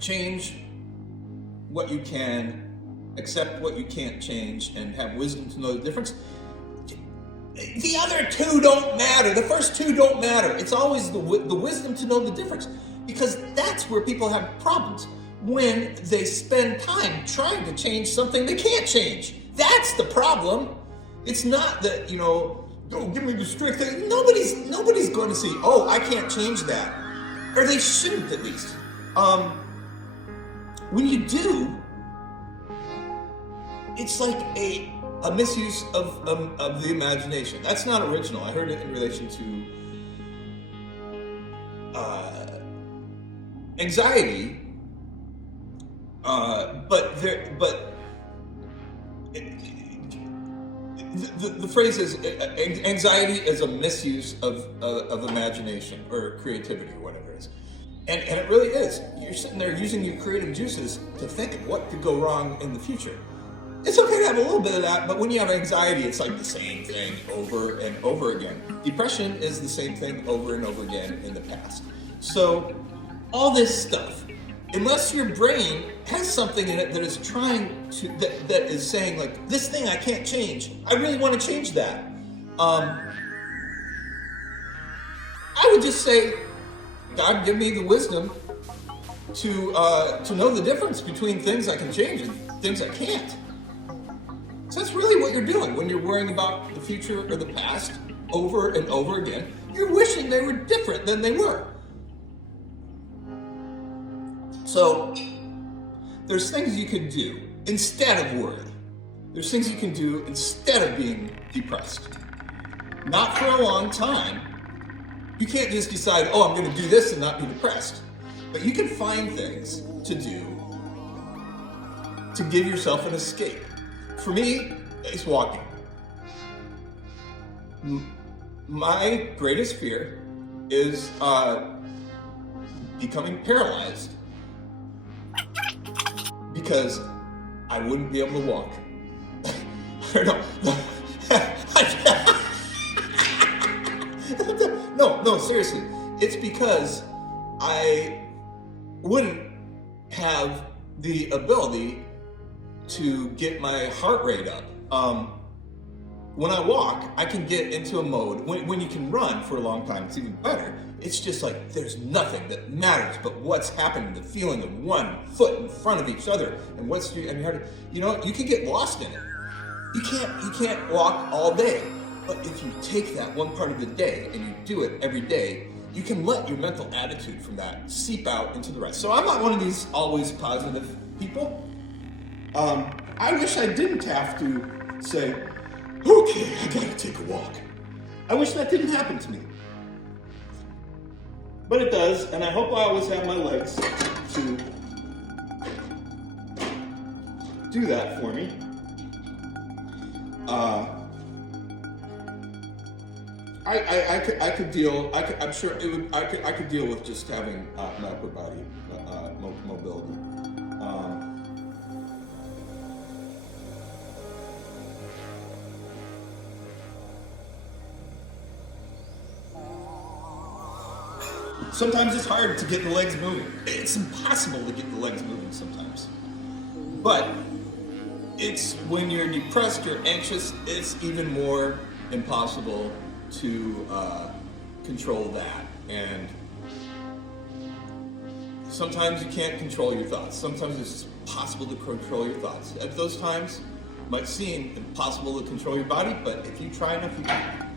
change what you can, accept what you can't change, and have wisdom to know the difference, the other two don't matter. The first two don't matter. It's always the wisdom to know the difference, because that's where people have problems, when they spend time trying to change something they can't change. That's the problem. It's not that, oh, give me the strict thing. Nobody's going to see, oh, I can't change that. Or they shouldn't, at least. When you do, it's like a misuse of the imagination. That's not original. I heard it in relation to anxiety, the phrase is anxiety is a misuse of imagination or creativity or whatever it is. And it really is. You're sitting there using your creative juices to think of what could go wrong in the future. It's okay to have a little bit of that, but when you have anxiety, it's like the same thing over and over again. Depression is the same thing over and over again in the past. So all this stuff, unless your brain has something in it that is trying to, that is saying, like, this thing I can't change, I really want to change that. I would just say, God, give me the wisdom to know the difference between things I can change and things I can't. So that's really what you're doing when you're worrying about the future or the past over and over again. You're wishing they were different than they were. So there's things you can do instead of worry. There's things you can do instead of being depressed. Not for a long time. You can't just decide, oh, I'm going to do this and not be depressed. But you can find things to do to give yourself an escape. For me, it's walking. My greatest fear is becoming paralyzed because I wouldn't be able to walk. No, seriously. It's because I wouldn't have the ability to get my heart rate up. When I walk, I can get into a mode. When you can run for a long time, it's even better. It's just like there's nothing that matters but what's happening, the feeling of one foot in front of each other, and what's your heart. You can get lost in it. You can't walk all day, but if you take that one part of the day and you do it every day, you can let your mental attitude from that seep out into the rest. So I'm not one of these always positive people. I wish I didn't have to say, okay, I gotta take a walk. I wish that didn't happen to me. But it does, and I hope I always have my legs to do that for me. I could deal. I'm sure it would. I could deal with just having an upper body mobility. Sometimes it's hard to get the legs moving. It's impossible to get the legs moving sometimes. But it's when you're depressed, you're anxious, it's even more impossible to control that. And sometimes you can't control your thoughts. Sometimes it's possible to control your thoughts. At those times, it might seem impossible to control your body, but if you try enough, you can.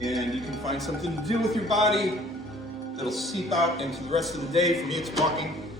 And you can find something to do with your body that'll seep out into the rest of the day. For me, it's walking.